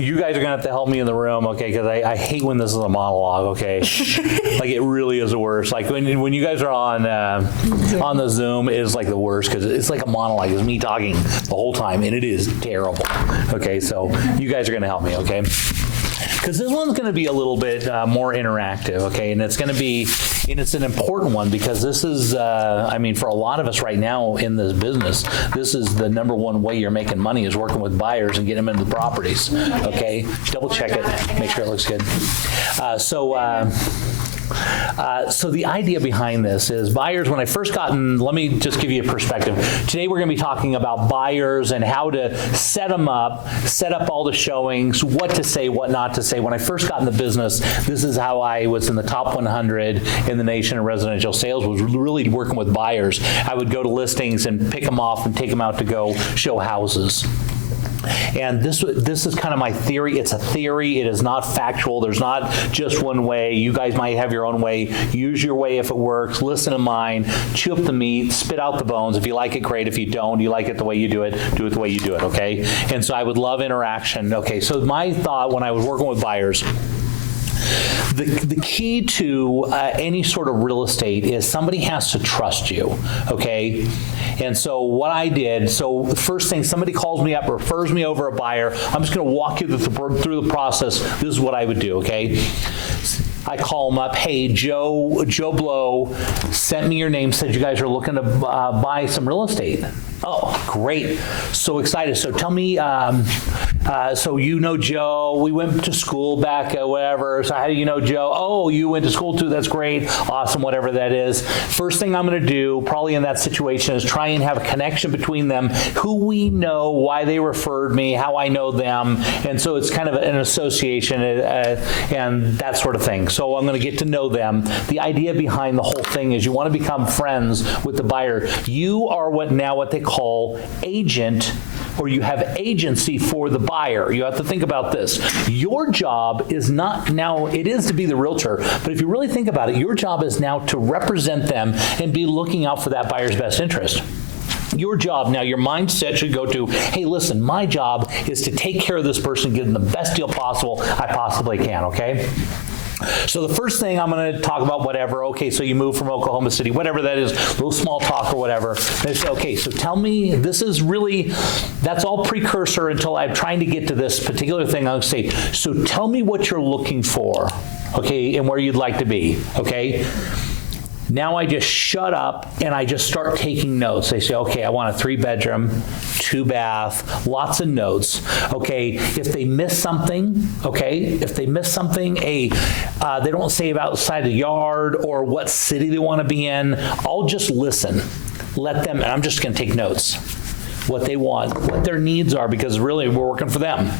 you guys are going to have to help me in the room, okay, because I hate when this is a monologue, okay? Like, it really is the worst. Like, when you guys are on the Zoom, it is like the worst, because it's like a monologue. It's me talking the whole time, and it is terrible, okay? So you guys are going to help me, okay? Because this one's going to be a little bit more interactive, okay? And it's going to be, and it's an important one, because this is, I mean, for a lot of us right now in this business, this is the number one way you're making money, is working with buyers and getting them into the properties, okay? Double check it, make sure it looks good. So the idea behind this is buyers, when I first let me just give you a perspective. Today we're going to be talking about buyers and how to set them up, set up all the showings, what to say, what not to say. When I first got in the business, this is how I was in the top 100 in the nation in residential sales, was really working with buyers. I would go to listings and pick them off and take them out to go show houses. And this is kind of my theory. It's a theory. It is not factual. There's not just one way. You guys might have your own way. Use your way if it works. Listen to mine. Chew up the meat. Spit out the bones. If you like it, great. If you don't, you like it the way you do it the way you do it, okay? And so I would love interaction. Okay, so my thought when I was working with buyers, the key to any sort of real estate is somebody has to trust you, okay? And so what I did, so the first thing, somebody calls me up, refers me over a buyer, I'm just going to walk you through the process. This is what I would do, okay? I call them up, hey, Joe Blow sent me your name, said you guys are looking to buy some real estate. Oh, great. So excited. So tell me, so you know Joe, we went to school back, whatever. So how do you know Joe? Oh, you went to school too, that's great. Awesome, whatever that is. First thing I'm going to do, probably in that situation, is try and have a connection between them, who we know, why they referred me, how I know them. And so it's kind of an association and that sort of thing. So I'm going to get to know them. The idea behind the whole thing is you want to become friends with the buyer. You are what they call agent, or you have agency for the buyer. You have to think about this. Your job is not now, it is to be the realtor, but if you really think about it, your job is now to represent them and be looking out for that buyer's best interest. Your job now, your mindset should go to, hey, listen, my job is to take care of this person, give them the best deal possible I possibly can, okay? So the first thing I'm going to talk about, whatever, okay, so you move from Oklahoma City, whatever that is, a little small talk or whatever. They say, okay, so tell me, this is really, that's all precursor until I'm trying to get to this particular thing. I'll say, so tell me what you're looking for, okay, and where you'd like to be, okay? Now I just shut up and I just start taking notes. They say, okay, I want a 3-bedroom, 2-bath, lots of notes. Okay, if they miss something, okay, they don't say about outside the yard or what city they want to be in, I'll just listen. Let them, and I'm just going to take notes. What they want, what their needs are, because really we're working for them.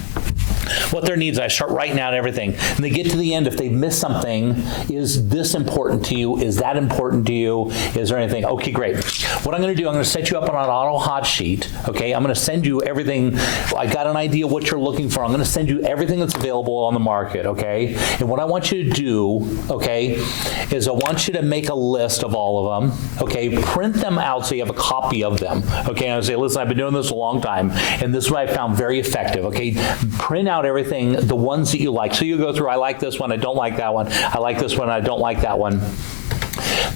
What their needs are. I start writing out everything. And they get to the end, if they miss something, is this important to you? Is that important to you? Is there anything? Okay, great. What I'm going to do, I'm going to set you up on an auto hot sheet, okay? I'm going to send you everything. I got an idea what you're looking for. I'm going to send you everything that's available on the market, okay? And what I want you to do, okay, is I want you to make a list of all of them, okay? Print them out so you have a copy of them, okay? And I say, listen, I've been doing this a long time, and this is what I found very effective, okay? Print out everything, the ones that you like. So you go through, I like this one, I don't like that one. I like this one, I don't like that one.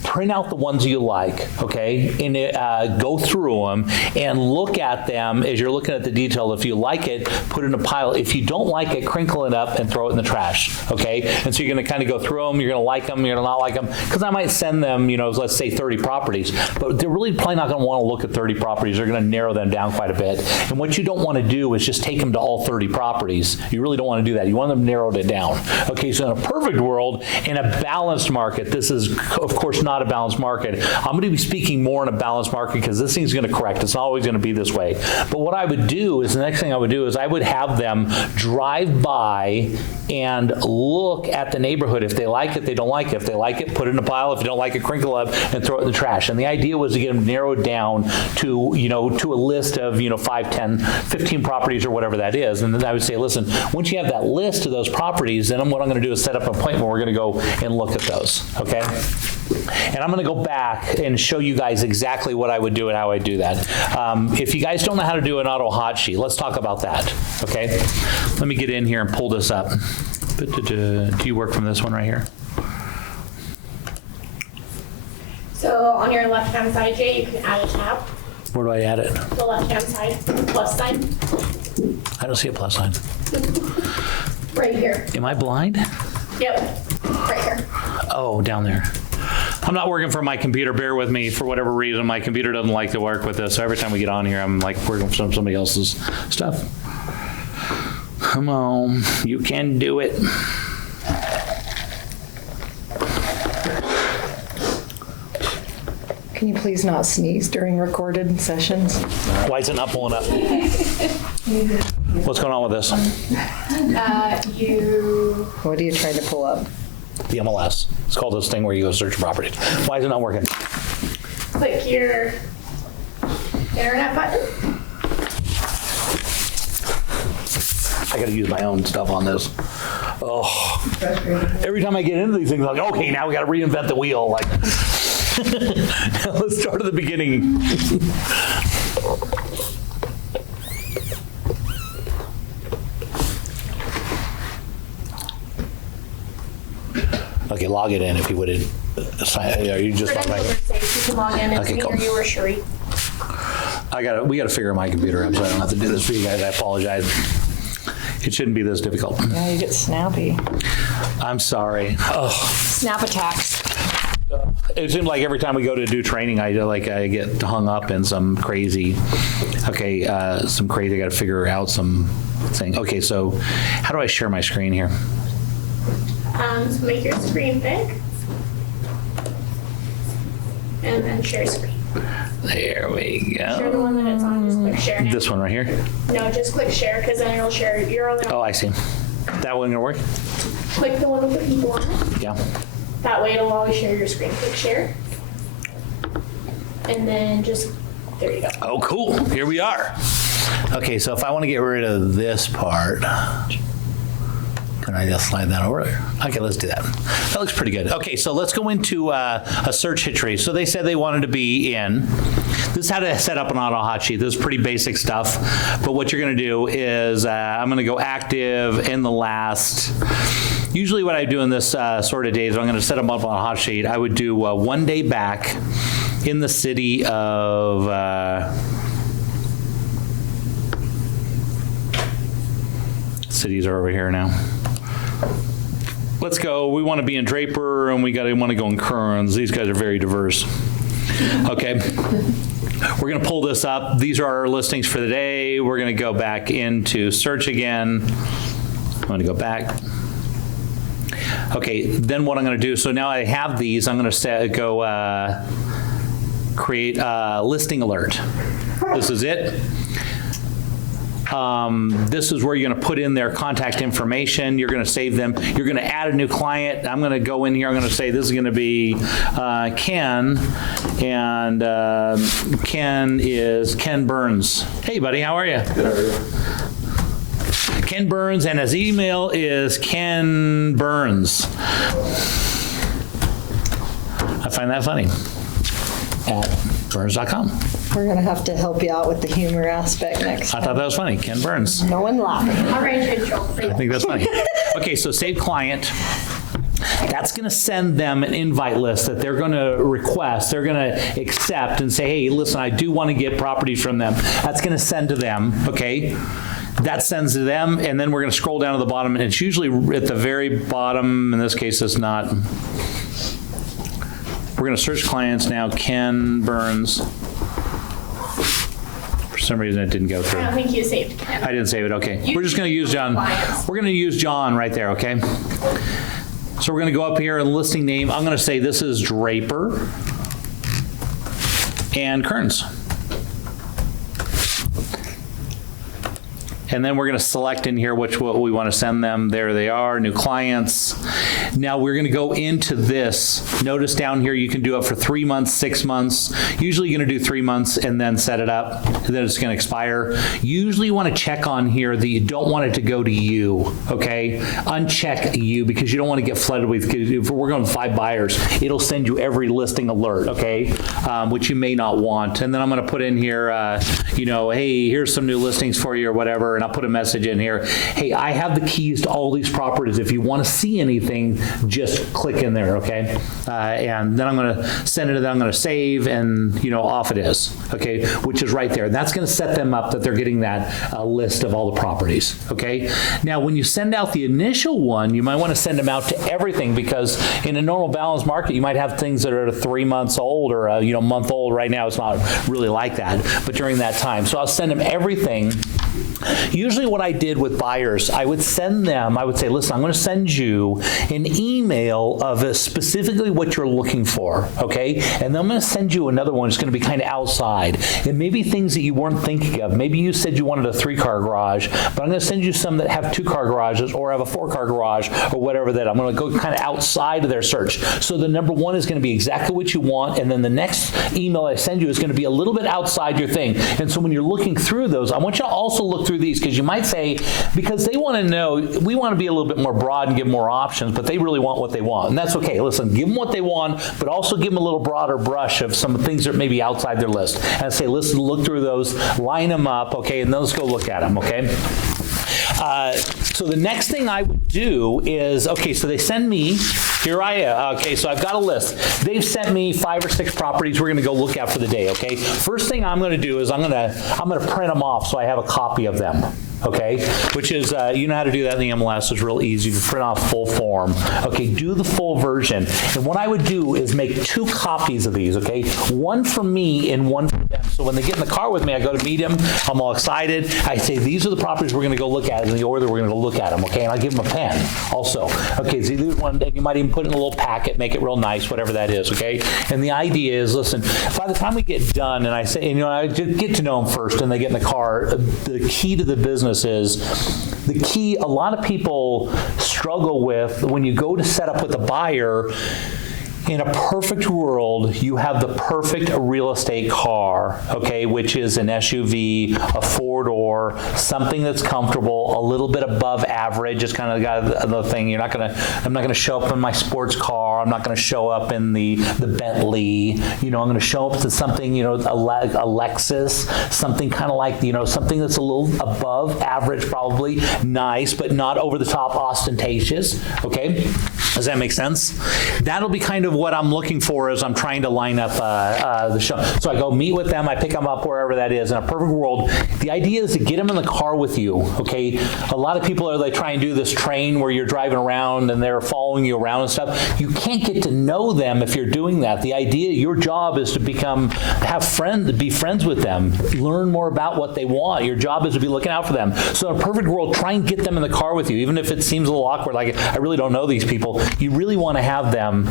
Print out the ones you like, okay, and go through them and look at them as you're looking at the detail. If you like it, put it in a pile. If you don't like it, crinkle it up and throw it in the trash, okay? And so you're going to kind of go through them. You're going to like them. You're going to not like them. Because I might send them, let's say 30 properties, but they're really probably not going to want to look at 30 properties. They're going to narrow them down quite a bit. And what you don't want to do is just take them to all 30 properties. You really don't want to do that. You want them narrowed it down. Okay, so in a perfect world, in a balanced market, this is, of course, not a balanced market. I'm going to be speaking more in a balanced market because this thing's going to correct. It's not always going to be this way. But what I would do is, the next thing I would do is I would have them drive by and look at the neighborhood. If they like it, they don't like it. If they like it, put it in a pile. If you don't like it, crinkle up and throw it in the trash. And the idea was to get them narrowed down to, to a list of, 5, 10, 15 properties or whatever that is. And then I would say, listen, once you have that list of those properties, then what I'm going to do is set up an appointment. We're going to go and look at those, okay? And I'm going to go back and show you guys exactly what I would do and how I do that. If you guys don't know how to do an auto hot sheet, let's talk about that, okay? Let me get in here and pull this up. Do you work from this one right here? So on your left-hand side, Jay, you can add a tab. Where do I add it? The left-hand side, plus sign, I don't see a plus sign. right here. Am I blind? Yep, right here. Oh, down there. I'm not working from my computer. Bear with me. For whatever reason, my computer doesn't like to work with this. So every time we get on here, I'm like working from somebody else's stuff. Come on, you can do it. Can you please not sneeze during recorded sessions? Why is it not pulling up? What's going on with this? What are you trying to pull up? The MLS. It's called this thing where you go search properties. Why is it not working? Click your internet button. I got to use my own stuff on this. Oh, every time I get into these things, I'm like, okay, now we got to reinvent the wheel. Like, let's start at the beginning. Okay, log it in if you would. Are you just Credentials are safe. You can log in. It's Okay, me cool. or you or Sheree. we got to figure my computer out so I don't have to do this for you guys. I apologize. It shouldn't be this difficult. Yeah, you get snappy. I'm sorry. Oh, Snap attacks. it seems like every time we go to do training, I get hung up in some crazy. Okay, I got to figure out some thing. Okay, so how do I share my screen here? So make your screen big. And then share screen. There we Share the go. one that it's on. Just click share now. This one right here. No, just click share because then it'll share. You're only Oh, I see. That one gonna work? click the one with the people on it. Yeah. That way it'll always share your screen. Click share. And then just, there you go. Oh, cool. Here we are. Okay, so if I want to get rid of this part, can I just slide that over? Okay, let's do that. That looks pretty good. Okay, so let's go into a search history. So they said they wanted to be in. This is how to set up an auto hot sheet. This is pretty basic stuff. But what you're going to do is I'm going to go active in the last. Usually what I do in this sort of days, I'm going to set them up on a hot sheet. I would do 1 day back in the city of. Cities are over here now. Let's go. We want to be in Draper, and we want to go in Kearns. These guys are very diverse. Okay. We're going to pull this up. These are our listings for the day. We're going to go back into search again. I'm going to go back. Okay. Then what I'm going to do, so now I have these, I'm going to create a listing alert. This is it. This is where you're going to put in their contact information. You're going to save them. You're going to add a new client. I'm going to go in here. I'm going to say this is going to be Ken, and Ken is Ken Burns. Hey, buddy, how are you? Good, how are you? Ken Burns, and his email is Ken Burns. I find that funny. At burns.com. We're going to have to help you out with the humor aspect next I time. thought that was funny. Ken Burns. No one laughing. I'll arrange a joke for I you. think that's funny. Okay, so save client. That's going to send them an invite list that they're going to request. They're going to accept and say, hey, listen, I do want to get properties from them. That's going to send to them, okay? That sends to them, and then we're going to scroll down to the bottom, and it's usually at the very bottom. In this case, it's not. We're going to search clients now, Ken Burns. For some reason, it didn't go I through. don't think you saved Ken. I didn't save it, okay. We're just going to use John. We're going to use John right there, okay? So we're going to go up here and listing name. I'm going to say this is Draper and Kearns. and then we're going to select in here what we want to send them. There they are, new clients. Now we're going to go into this. Notice down here you can do it for 3 months, 6 months. Usually you're going to do 3 months and then set it up, and then it's going to expire. Usually you want to check on here that you don't want it to go to you, okay? Uncheck you, because you don't want to get flooded with, if we're going with 5 buyers, it'll send you every listing alert, okay? Which you may not want. And then I'm going to put in here, you know, hey, here's some new listings for you or whatever, and I'll put a message in here. Hey, I have the keys to all these properties. If you want to see anything, just click in there, okay? And then I'm going to send it, and then I'm going to save, and, you know, off it is, okay? Which is right there. And that's going to set them up that they're getting that list of all the properties, okay? Now, when you send out the initial one, you might want to send them out to everything, because in a normal balanced market, you might have things that are 3 months old or a, you know, month old. Right now, it's not really like that, but during that time. So I'll send them everything. Usually what I did with buyers, I would send them, I would say, listen, I'm going to send you an email of specifically what you're looking for, okay? And then I'm going to send you another one. It's going to be kind of outside. It may be things that you weren't thinking of. Maybe you said you wanted a 3-car garage, but I'm going to send you some that have 2-car garages or have a 4-car garage or whatever that. I'm going to go kind of outside of their search. So the number one is going to be exactly what you want, and then the next email I send you is going to be a little bit outside your thing. And so when you're looking through those, I want you to also look through these, because you might say, because they want to know, we want to be a little bit more broad and give more options, but they really want what they want. And that's okay. Listen, give them what they want, but also give them a little broader brush of some things that may be outside their list. And I say, listen, look through those, line them up, okay, and then let's go look at them, okay? So the next thing I would do is, okay, so they send me, here I am, okay, so I've got a list. They've sent me 5 or 6 properties we're gonna go look at for the day, okay? First thing I'm gonna do is I'm gonna print them off so I have a copy of them. Okay, which is, you know how to do that in the MLS. It's real easy. You print off full form. Okay, do the full version. And what I would do is make 2 copies of these, okay? One for me and one for them. So when they get in the car with me, I go to meet them. I'm all excited. I say, these are the properties we're going to go look at in the order we're going to go look at them, okay? And I give them a pen also. Okay, so these one, and you might even put it in a little packet, make it real nice, whatever that is, okay? And the idea is, listen, by the time we get done, and I say, and, you know, I get to know them first, and they get in the car, the key to the business is, the key a lot of people struggle with when you go to set up with a buyer. In a perfect world, you have the perfect real estate car, okay, which is an SUV, a 4-door, something that's comfortable, a little bit above average. It's kind of got the thing. I'm not gonna show up in my sports car. I'm not gonna show up in the Bentley. You know, I'm gonna show up to something, you know, a Lexus, something kind of like, you know, something that's a little above average, probably nice, but not over the top ostentatious. Okay, does that make sense? That'll be kind of what I'm looking for as I'm trying to line up the show. So I go meet with them, I pick them up wherever that is. In a perfect world, the idea is to get them in the car with you, okay? A lot of people they try and do this train where you're driving around and they're following you around and stuff. You can't get to know them if you're doing that. The idea, your job is to be friends with them, learn more about what they want. Your job is to be looking out for them. So in a perfect world, try and get them in the car with you, even if it seems a little awkward, like I really don't know these people. You really want to have them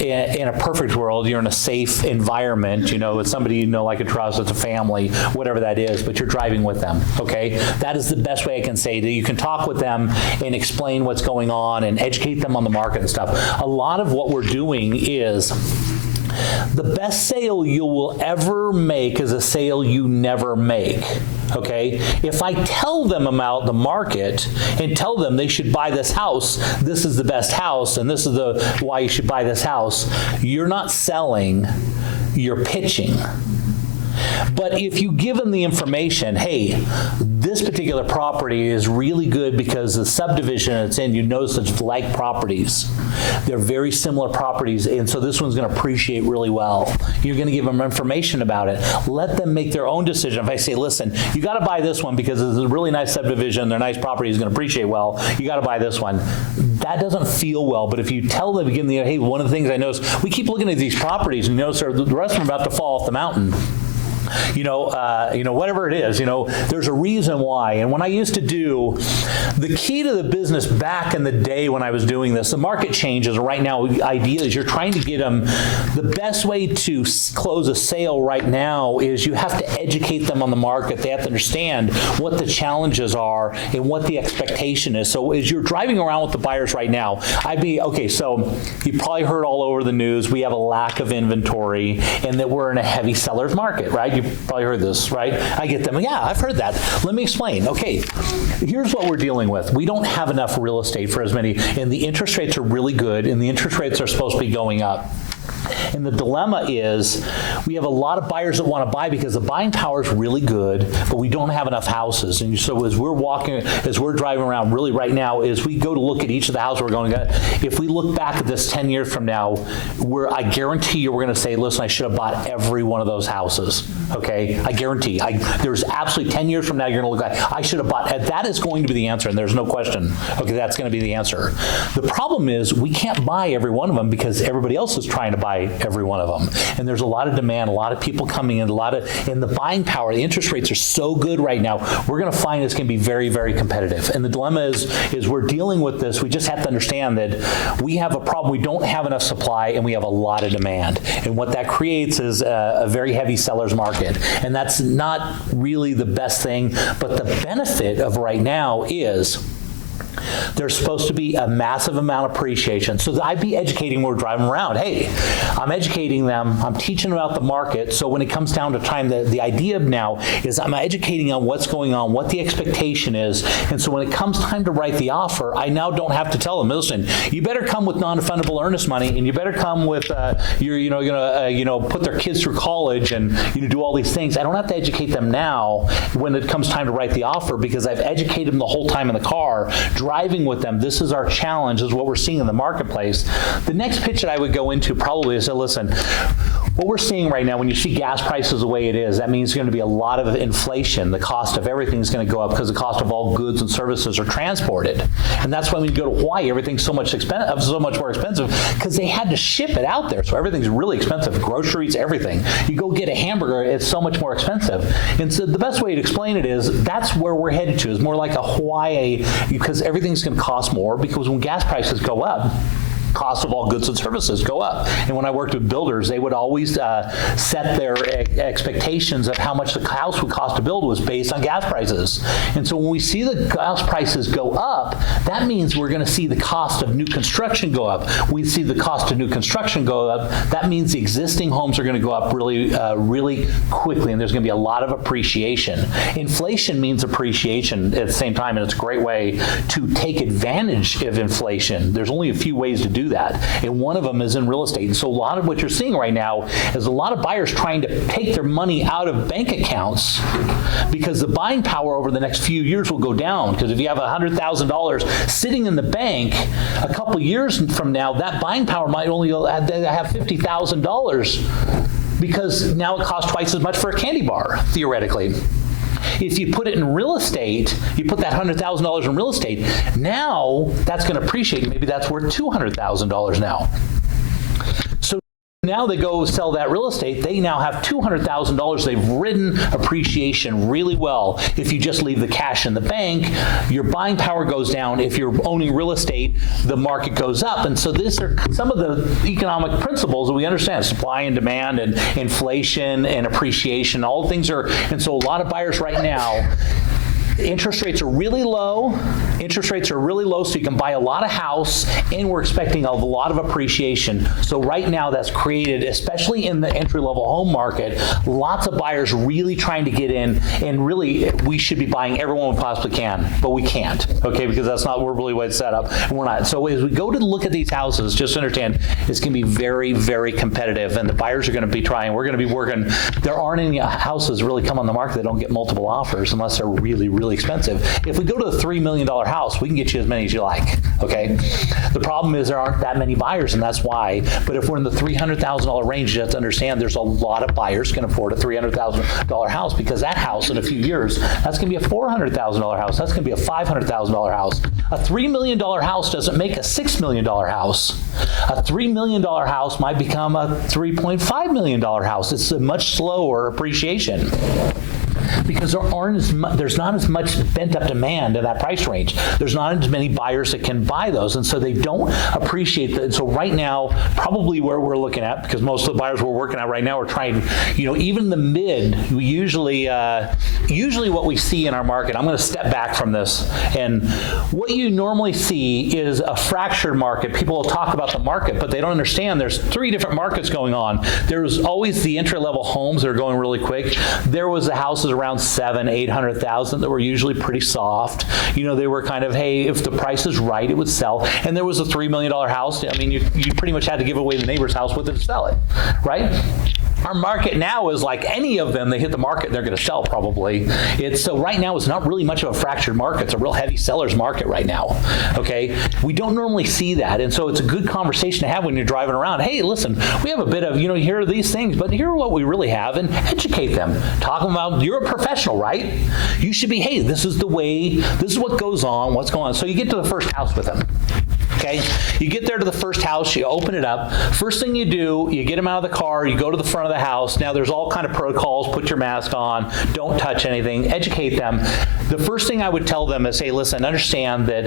in a perfect world. You're in a safe environment, you know, with somebody you know, like a trust, it's a family, whatever that is, but you're driving with them, okay? That is the best way I can say that you can talk with them and explain what's going on and educate them on the market and stuff. A lot of what we're doing is, the best sale you will ever make is a sale you never make, okay? If I tell them about the market and tell them they should buy this house, this is the best house, and this is why you should buy this house, you're not selling, you're pitching. But if you give them the information, hey, this particular property is really good because the subdivision it's in, you notice it's like properties. They're very similar properties, and so this one's going to appreciate really well. You're going to give them information about it. Let them make their own decision. If I say, listen, you got to buy this one because it's a really nice subdivision, they're nice properties, going to appreciate well, you got to buy this one. That doesn't feel well, but if you tell them, give them hey, one of the things I notice, we keep looking at these properties and notice the rest of them are about to fall off the mountain. whatever it is, there's a reason why. And when I used to do, the key to the business back in the day when I was doing this, the market changes. Right now, the idea is you're trying to get them, the best way to close a sale right now is you have to educate them on the market. They have to understand what the challenges are and what the expectation is. So as you're driving around with the buyers right now, so you probably heard all over the news, we have a lack of inventory and that we're in a heavy seller's market, right? You've probably heard this, right? I get them, yeah, I've heard that. Let me explain. Okay, here's what we're dealing with. We don't have enough real estate for as many, and the interest rates are really good, and the interest rates are supposed to be going up. And the dilemma is we have a lot of buyers that want to buy because the buying power is really good, but we don't have enough houses. And so as we're driving around really right now, as we go to look at each of the houses we're going to get, if we look back at this 10 years from now, I guarantee you we're going to say, listen, I should have bought every one of those houses, okay? I guarantee. There's absolutely 10 years from now, you're going to look at, I should have bought, that is going to be the answer, and there's no question. Okay, that's going to be the answer. The problem is we can't buy every one of them because everybody else is trying to buy every one of them. And there's a lot of demand, a lot of people coming in, and the buying power, the interest rates are so good right now, we're going to find it's going to be very, very competitive. And the dilemma is we're dealing with this. We just have to understand that we have a problem. We don't have enough supply and we have a lot of demand. And what that creates is a very heavy seller's market. And that's not really the best thing, but the benefit of right now is there's supposed to be a massive amount of appreciation. So I'd be educating when we're driving around. Hey, I'm educating them. I'm teaching them about the market. So when it comes down to time, the idea now is I'm educating on what's going on, what the expectation is. And so when it comes time to write the offer, I now don't have to tell them, listen, you better come with non-refundable earnest money, and you better come with you're going to put their kids through college and do all these things. I don't have to educate them now when it comes time to write the offer because I've educated them the whole time in the car, driving with them. This is our challenge, this is what we're seeing in the marketplace. The next pitch that I would go into probably is, listen, what we're seeing right now, when you see gas prices the way it is, that means there's going to be a lot of inflation. The cost of everything is going to go up because the cost of all goods and services are transported. And that's why when you go to Hawaii, everything's so much more expensive because they had to ship it out there. So everything's really expensive. Groceries, everything. You go get a hamburger, it's so much more expensive. And so the best way to explain it is that's where we're headed to, is more like a Hawaii, because everything's going to cost more because when gas prices go up, cost of all goods and services go up. And when I worked with builders, they would always set their expectations of how much the house would cost to build was based on gas prices. And so when we see the gas prices go up, that means we're going to see the cost of new construction go up. We see the cost of new construction go up. That means the existing homes are going to go up really quickly, and there's going to be a lot of appreciation. Inflation means appreciation at the same time, and it's a great way to take advantage of inflation. There's only a few ways to do that, and one of them is in real estate. And so a lot of what you're seeing right now is a lot of buyers trying to take their money out of bank accounts because the buying power over the next few years will go down. Because if you have $100,000 sitting in the bank, a couple years from now, that buying power might only have $50,000 because now it costs twice as much for a candy bar, theoretically. If you put it in real estate, you put that $100,000 in real estate, now that's going to appreciate. Maybe that's worth $200,000 now. So now they go sell that real estate, they now have $200,000. They've ridden appreciation really well. If you just leave the cash in the bank, your buying power goes down. If you're owning real estate, the market goes up. And so these are some of the economic principles that we understand: supply and demand and inflation and appreciation. All things are, and so a lot of buyers right now, interest rates are really low. Interest rates are really low, so you can buy a lot of house, and we're expecting a lot of appreciation. So right now, that's created, especially in the entry-level home market, lots of buyers really trying to get in, and really, we should be buying everyone we possibly can, but we can't, okay, because that's not really the way it's set up, and we're not. So as we go to look at these houses, just understand, it's going to be very, very competitive, and the buyers are going to be trying. We're going to be working. There aren't any houses really come on the market that don't get multiple offers unless they're really, really expensive. If we go to the $3 million house, house, we can get you as many as you like, okay? The problem is there aren't that many buyers, and that's why. But if we're in the $300,000 range, you have to understand there's a lot of buyers can afford a $300,000 house, because that house in a few years, that's going to be a $400,000 house. That's going to be a $500,000 house. A $3 million house doesn't make a $6 million house. A $3 million house might become a $3.5 million house. It's a much slower appreciation, because there's not as much pent-up demand in that price range. There's not as many buyers that can buy those, and so they don't appreciate that. So right now, probably where we're looking at, because most of the buyers we're working at right now are trying, even the mid, we usually what we see in our market, I'm going to step back from this, and what you normally see is a fractured market. People will talk about the market, but they don't understand there's 3 different markets going on. There's always the entry-level homes that are going really quick. There was the houses around 700,000-800,000 that were usually pretty soft. They were kind of, hey, if the price is right, it would sell. And there was a $3 million house. I mean, you pretty much had to give away the neighbor's house with it to sell it, right? Our market now is like any of them, they hit the market, they're going to sell probably. So right now it's not really much of a fractured market. It's a real heavy seller's market right now, okay? We don't normally see that, and so it's a good conversation to have when you're driving around. Hey, listen, we have a bit of, here are these things, but here are what we really have, and educate them. Talk about, you're a professional, right? You should be, hey, this is the way, this is what goes on, what's going on. So you get to the first house with them. Okay, you get there to the first house, you open it up. First thing you do, you get them out of the car, you go to the front of the house. Now there's all kind of protocols, put your mask on, don't touch anything, educate them. The first thing I would tell them is, hey, listen, understand that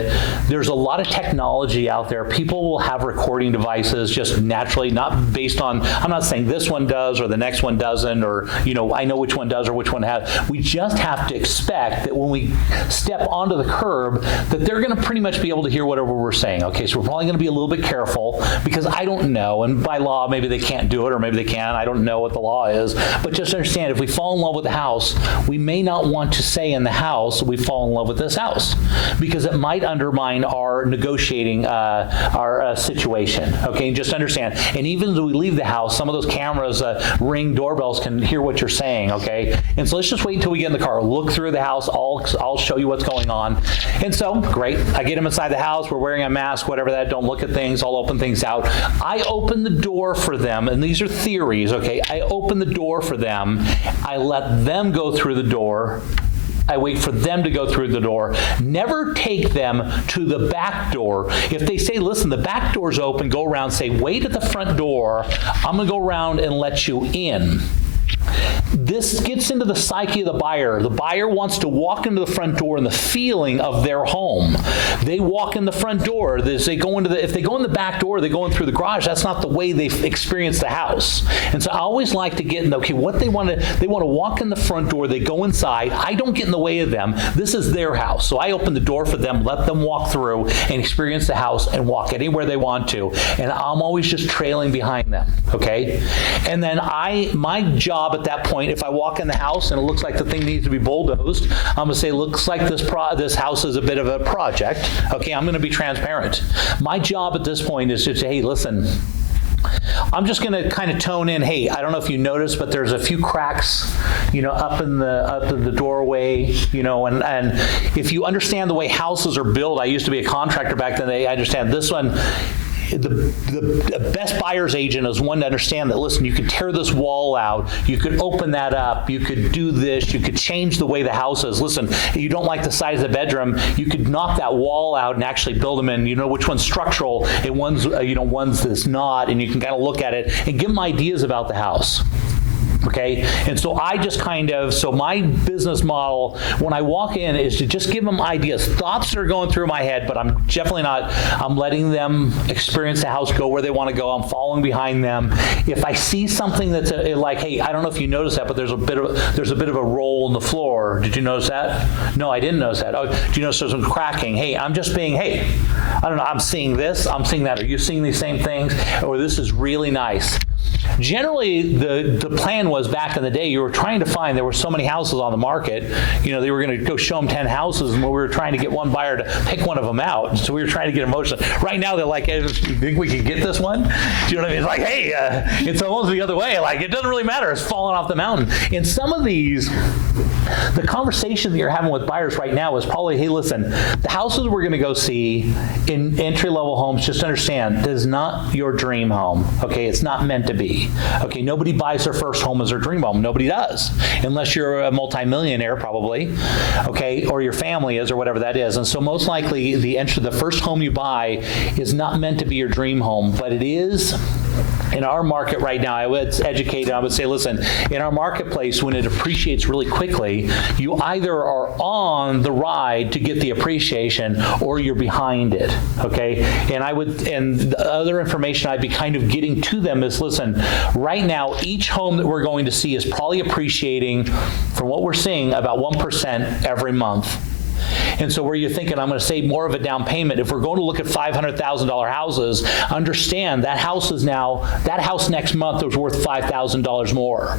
there's a lot of technology out there. People will have recording devices just naturally, not based on, I'm not saying this one does or the next one doesn't, or, I know which one does or which one has. We just have to expect that when we step onto the curb, that they're going to pretty much be able to hear whatever we're saying. Okay, so we're probably going to be a little bit careful, because I don't know, and by law, maybe they can't do it, or maybe they can. I don't know what the law is, but just understand, if we fall in love with the house, we may not want to say in the house we fall in love with this house, because it might undermine our negotiating our situation. Okay, and just understand. And even as we leave the house, some of those cameras, Ring doorbells can hear what you're saying. Okay, and so let's just wait until we get in the car. Look through the house. I'll show you what's going on. And so, great. I get them inside the house. We're wearing a mask, whatever that. Don't look at things. I'll open things out. I open the door for them, and these are theories. Okay, I open the door for them. I let them go through the door. I wait for them to go through the door. Never take them to the back door. If they say, listen, the back door's open, go around, say, wait at the front door. I'm going to go around and let you in. This gets into the psyche of the buyer. The buyer wants to walk into the front door and the feeling of their home. They walk in the front door. If they go in the back door, they're going through the garage. That's not the way they experience the house. And so I always like to get in, what they want to walk in the front door. They go inside. I don't get in the way of them. This is their house. So I open the door for them, let them walk through and experience the house and walk anywhere they want to. And I'm always just trailing behind them, okay? And then my job at that point, if I walk in the house and it looks like the thing needs to be bulldozed, I'm going to say, looks like this house is a bit of a project. Okay, I'm going to be transparent. My job at this point is to say, hey, listen, I'm just going to kind of tone in, hey, I don't know if you noticed, but there's a few cracks, up in the doorway, and if you understand the way houses are built, I used to be a contractor back then, I understand this one. The best buyer's agent is one to understand that, listen, you could tear this wall out, you could open that up, you could do this, you could change the way the house is. Listen, you don't like the size of the bedroom, you could knock that wall out and actually build them in, which one's structural and one's that's not, and you can kind of look at it and give them ideas about the house. Okay, and so I just so my business model when I walk in is to just give them ideas, thoughts that are going through my head, but I'm definitely not, I'm letting them experience the house, go where they want to go. I'm following behind them. If I see something that's like, hey, I don't know if you noticed that, but there's a bit of a roll in the floor. Did you notice that? No, I didn't notice that. Oh, do you notice there's some cracking? Hey, I'm just being, hey, I don't know, I'm seeing this, I'm seeing that. Are you seeing these same things? Or this is really nice. Generally, the plan was back in the day, you were trying to find, there were so many houses on the market, they were going to go show them 10 houses, and we were trying to get one buyer to pick one of them out. So we were trying to get emotional. Right now, they're like, hey, you think we could get this one? Do you know what I mean? It's like, hey, it's almost the other way. Like, it doesn't really matter. It's falling off the mountain. In some of these, the conversation that you're having with buyers right now is probably, hey, listen, the houses we're going to go see in entry-level homes, just understand, this is not your dream home, okay? It's not meant to be, okay? Nobody buys their first home as their dream home. Nobody does, unless you're a multimillionaire, probably, okay? Or your family is, or whatever that is. And so most likely, the first home you buy is not meant to be your dream home, but it is. In our market right now, I would educate, I would say, listen, in our marketplace, when it appreciates really quickly, you either are on the ride to get the appreciation or you're behind it, okay? And the other information I'd be kind of getting to them is, listen, right now, each home that we're going to see is probably appreciating, from what we're seeing, about 1% every month. And so where you're thinking, I'm going to save more of a down payment, if we're going to look at $500,000 houses, understand that that house next month is worth $5,000 more.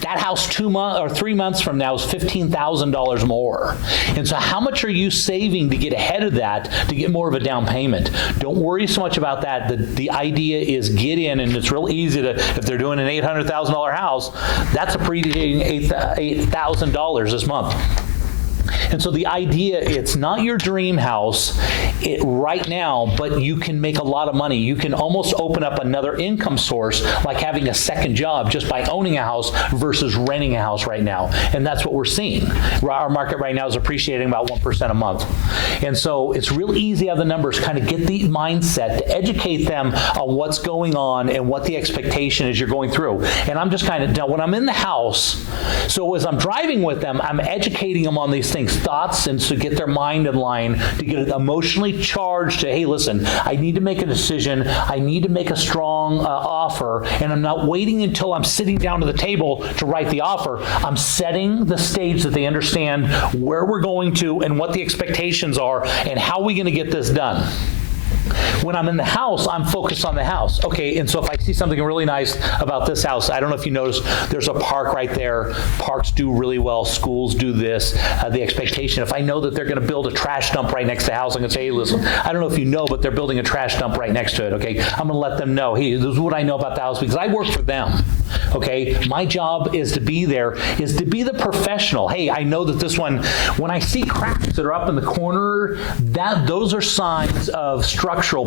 That house 2 months or 3 months from now is $15,000 more. And so how much are you saving to get ahead of that, to get more of a down payment? Don't worry so much about that. The idea is get in, and it's real easy to, if they're doing an $800,000 house, that's appreciating $8,000 this month. And so the idea, it's not your dream house right now, but you can make a lot of money. You can almost open up another income source, like having a second job just by owning a house versus renting a house right now. And that's what we're seeing. Our market right now is appreciating about 1% a month. And so it's real easy to have the numbers, kind of get the mindset to educate them on what's going on and what the expectation is you're going through. And I'm just kind of, now when I'm in the house, so as I'm driving with them, I'm educating them on these things, thoughts, and to get their mind in line, to get it emotionally charged to, hey, listen, I need to make a decision. I need to make a strong offer, and I'm not waiting until I'm sitting down to the table to write the offer. I'm setting the stage that they understand where we're going to and what the expectations are and how we're going to get this done. When I'm in the house, I'm focused on the house. Okay, and so if I see something really nice about this house, I don't know if you noticed, there's a park right there. Parks do really well. Schools do this. The expectation, if I know that they're going to build a trash dump right next to the house, I'm going to say, hey, listen, I don't know if you know, but they're building a trash dump right next to it, okay? I'm going to let them know, hey, this is what I know about the house because I work for them, okay? My job is to be there, is to be the professional. Hey, I know that this one, when I see cracks that are up in the corner, those are signs of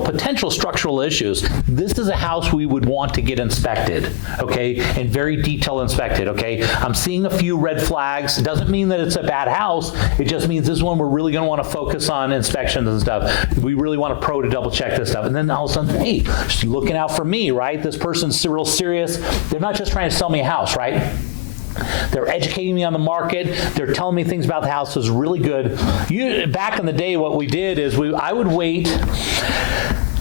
potential structural issues. This is a house we would want to get inspected, okay, and very detailed inspected, okay? I'm seeing a few red flags. It doesn't mean that it's a bad house. It just means this one we're really going to want to focus on inspections and stuff. We really want a pro to double check this stuff. And then all of a sudden, hey, just looking out for me, right? This person's real serious. They're not just trying to sell me a house, right? They're educating me on the market. They're telling me things about the house is really good. Back in the day, what we did is I would wait.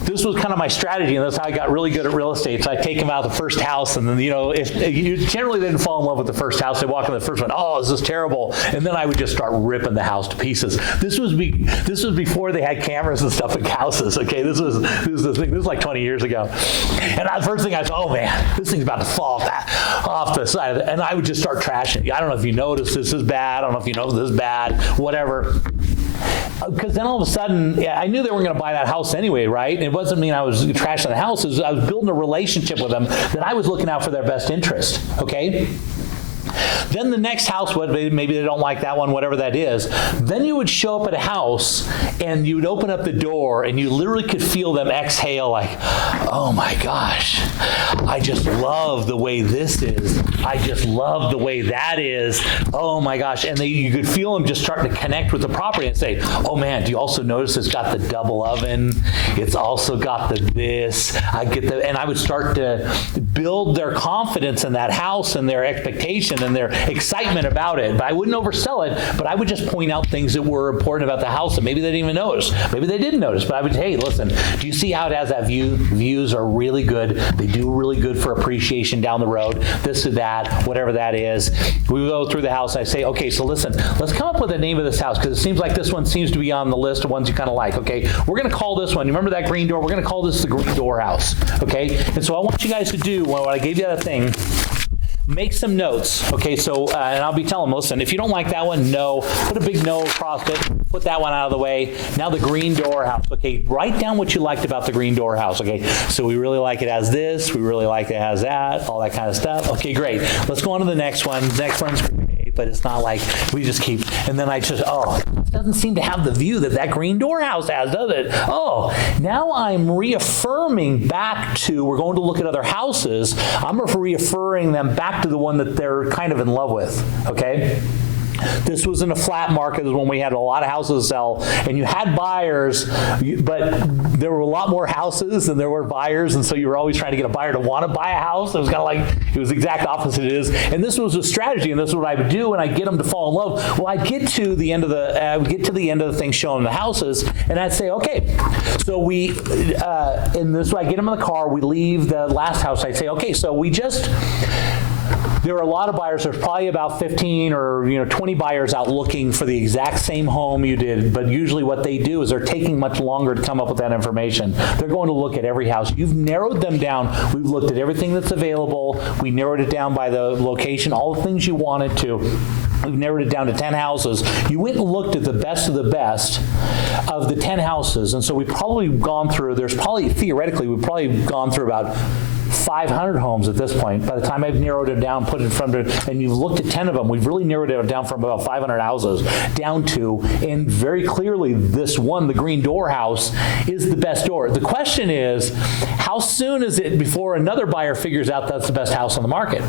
This was kind of my strategy, and that's how I got really good at real estate. So I'd take them out of the first house, and then, if you generally didn't fall in love with the first house, they walk in the first one, oh, this is terrible. And then I would just start ripping the house to pieces. This was before they had cameras and stuff in houses, okay? This was the thing. This was like 20 years ago. And the first thing I thought, oh man, this thing's about to fall off the side of it. And I would just start trashing. I don't know if you noticed this is bad. I don't know if you know this is bad, whatever. Because then all of a sudden, I knew they weren't going to buy that house anyway, right? It wasn't mean I was trashing the house. I was building a relationship with them that I was looking out for their best interest, okay? Then the next house, maybe they don't like that one, whatever that is. Then you would show up at a house and you would open up the door and you literally could feel them exhale like, oh my gosh, I just love the way this is. I just love the way that is. Oh my gosh. And you could feel them just starting to connect with the property and say, oh man, do you also notice it's got the double oven? It's also got the this. And I would start to build their confidence in that house and their expectations information and their excitement about it. But I wouldn't oversell it, but I would just point out things that were important about the house that maybe they didn't even notice. Maybe they didn't notice, but I would say, hey, listen, do you see how it has that view? Views are really good. They do really good for appreciation down the road, this or that, whatever that is. We go through the house. I say, okay, so listen, let's come up with a name of this house, because it seems like this one seems to be on the list of ones you kind of like. Okay, we're going to call this one, you remember that green door? We're going to call this the green door house. Okay, and so I want you guys to do, when I gave you that thing, make some notes. Okay, so, and I'll be telling them, listen, if you don't like that one, no. Put a big no across it. Put that one out of the way. Now the green door house. Okay, write down what you liked about the green door house. Okay, so we really like it as this. We really like it as that. All that kind of stuff. Okay, great. Let's go on to the next one. The next one's great, but it's not like we just keep, and then I just, it doesn't seem to have the view that green door house has, does it? Oh, now I'm reaffirming back to, we're going to look at other houses. I'm reaffirming them back to the one that they're kind of in love with, okay? This was in a flat market, when we had a lot of houses to sell, and you had buyers, but there were a lot more houses than there were buyers, and so you were always trying to get a buyer to want to buy a house. It was kind of like, it was the exact opposite it is. And this was a strategy, and this is what I would do, and I'd get them to fall in love. Well, I'd get to the end of the thing showing the houses, and I'd say, okay, so we, and this is why I get them in the car, we leave the last house, I'd say, okay, so there are a lot of buyers. There's probably about 15 or 20 buyers out looking for the exact same home you did. But usually what they do is they're taking much longer to come up with that information. They're going to look at every house. You've narrowed them down. We've looked at everything that's available. We narrowed it down by the location, all the things you wanted to. We've narrowed it down to 10 houses. You went and looked at the best of the best of the 10 houses. And so we've probably gone through, theoretically, we've probably gone through about 500 homes at this point. By the time I've narrowed it down, put it in front of it, and you've looked at 10 of them, we've really narrowed it down from about 500 houses down to, and very clearly this one, the green door house, is the best door. The question is, how soon is it before another buyer figures out that's the best house on the market?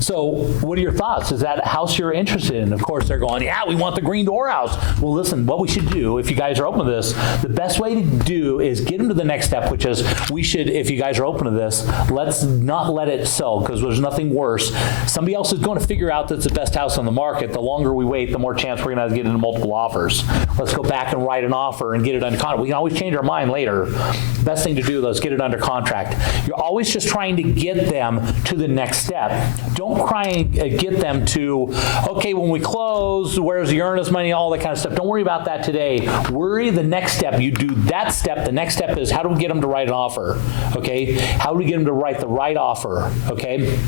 So what are your thoughts? Is that a house you're interested in? Of course, they're going, yeah, we want the green door house. Well, listen, what we should do, if you guys are open to this, the best way to do is get them to the next step, which is we should, if you guys are open to this, let's not let it sell, because there's nothing worse. Somebody else is going to figure out that's the best house on the market. The longer we wait, the more chance we're going to get into multiple offers. Let's go back and write an offer and get it under contract. We can always change our mind later. The best thing to do, though, is get it under contract. You're always just trying to get them to the next step. Don't try and get them to, okay, when we close, where's the earnest money, all that kind of stuff. Don't worry about that today. Worry the next step. You do that step. The next step is, how do we get them to write an offer? Okay? How do we get them to write the right offer? Okay?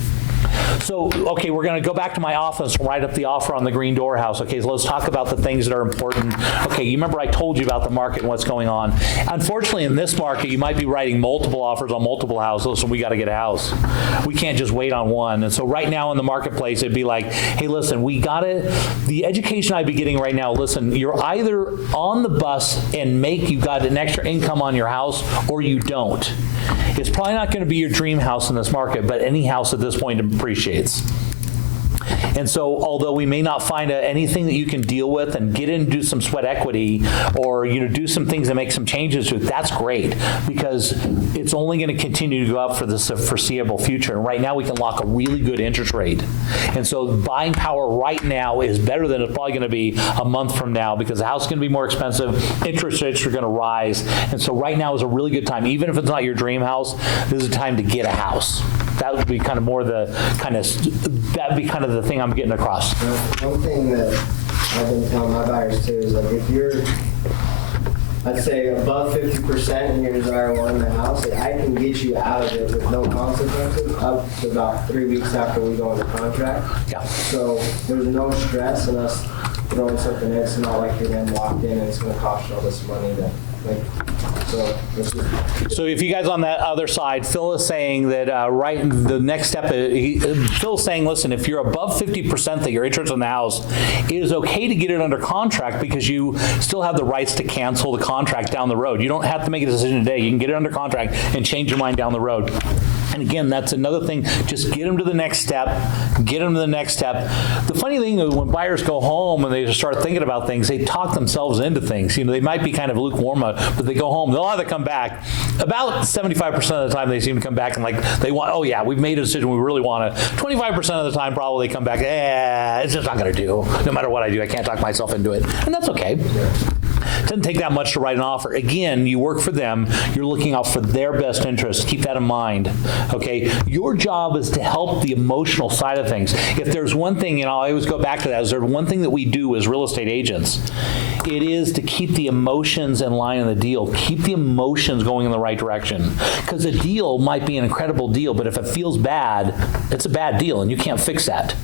So, okay, we're going to go back to my office and write up the offer on the green door house. Okay, so let's talk about the things that are important. Okay, you remember I told you about the market and what's going on. Unfortunately, in this market, you might be writing multiple offers on multiple houses, so we got to get a house. We can't just wait on one. And so right now in the marketplace, it'd be like, hey, listen, the education I'd be getting right now, listen, you're either on the bus and you've got an extra income on your house, or you don't. It's probably not going to be your dream house in this market, but any house at this point appreciates. And so, although we may not find anything that you can deal with and get in and do some sweat equity, or do some things and make some changes to it, that's great, because it's only going to continue to go up for the foreseeable future. And right now, we can lock a really good interest rate. And so, buying power right now is better than it's probably going to be a month from now, because the house is going to be more expensive, interest rates are going to rise. And so, right now is a really good time. Even if it's not your dream house, this is a time to get a house. That would be kind of more the the thing I'm getting across. One thing that I've been telling my buyers too is, like, if you're, I'd say, above 50% in your desire one in the house, I can get you out of it with no consequences up to about 3 weeks after we go into contract. Yeah. So there's no stress in us throwing something in. It's not like you're then locked in and it's going to cost you all this money to So if you guys on that other side, Phil is saying that the next step, Phil's saying, listen, if you're above 50% that you're interested in the house, it is okay to get it under contract, because you still have the rights to cancel the contract down the road. You don't have to make a decision today. You can get it under contract and change your mind down the road. And again, that's another thing. Just get them to the next step. Get them to the next step. The funny thing is when buyers go home and they just start thinking about things, they talk themselves into things. They might be kind of lukewarm, but they go home. They'll either come back. About 75% of the time, they seem to come back and they want, oh yeah, we've made a decision. We really want it. 25% of the time, probably they come back, it's just not going to do. No matter what I do, I can't talk myself into it. And that's okay. It doesn't take that much to write an offer. Again, you work for them. You're looking out for their best interests. Keep that in mind, okay? Your job is to help the emotional side of things. If there's one thing, and I always go back to that, is there's one thing that we do as real estate agents. It is to keep the emotions in line in the deal. Keep the emotions going in the right direction. Because a deal might be an incredible deal, but if it feels bad, it's a bad deal, and you can't fix that.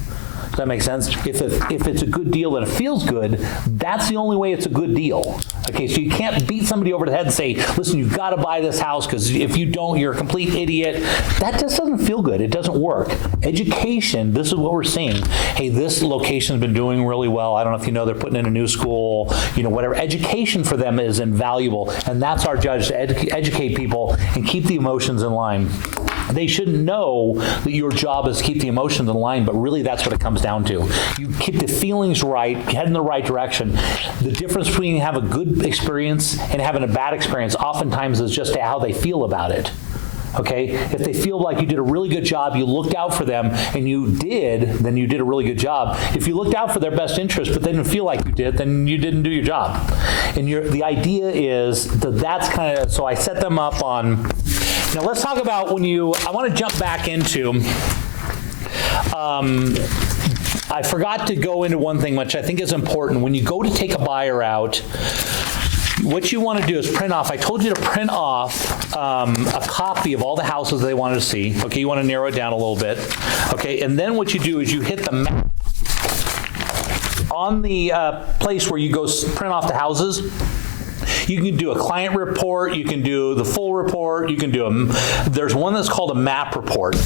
Does that make sense? If it's a good deal and it feels good, that's the only way it's a good deal. Okay, so you can't beat somebody over the head and say, listen, you've got to buy this house because if you don't, you're a complete idiot. That just doesn't feel good. It doesn't work. Education, this is what we're seeing. Hey, this location's been doing really well. I don't know if you know, they're putting in a new school, whatever. Education for them is invaluable, and that's our job, to educate people and keep the emotions in line. They shouldn't know that your job is to keep the emotions in line, but really that's what it comes down to. You keep the feelings right, head in the right direction. The difference between having a good experience and having a bad experience oftentimes is just how they feel about it. Okay? If they feel like you did a really good job, you looked out for them, and you did, then you did a really good job. If you looked out for their best interest, but they didn't feel like you did, then you didn't do your job. And the idea is that's kind of, so I set them up on. Now let's talk about I want to jump back into, I forgot to go into one thing which I think is important. When you go to take a buyer out, what you want to do is print off. I told you to print off a copy of all the houses they wanted to see. Okay, you want to narrow it down a little bit. Okay, and then what you do is you hit the map on the place where you go print off the houses. You can do a client report, you can do the full report, you can do there's one that's called a map report.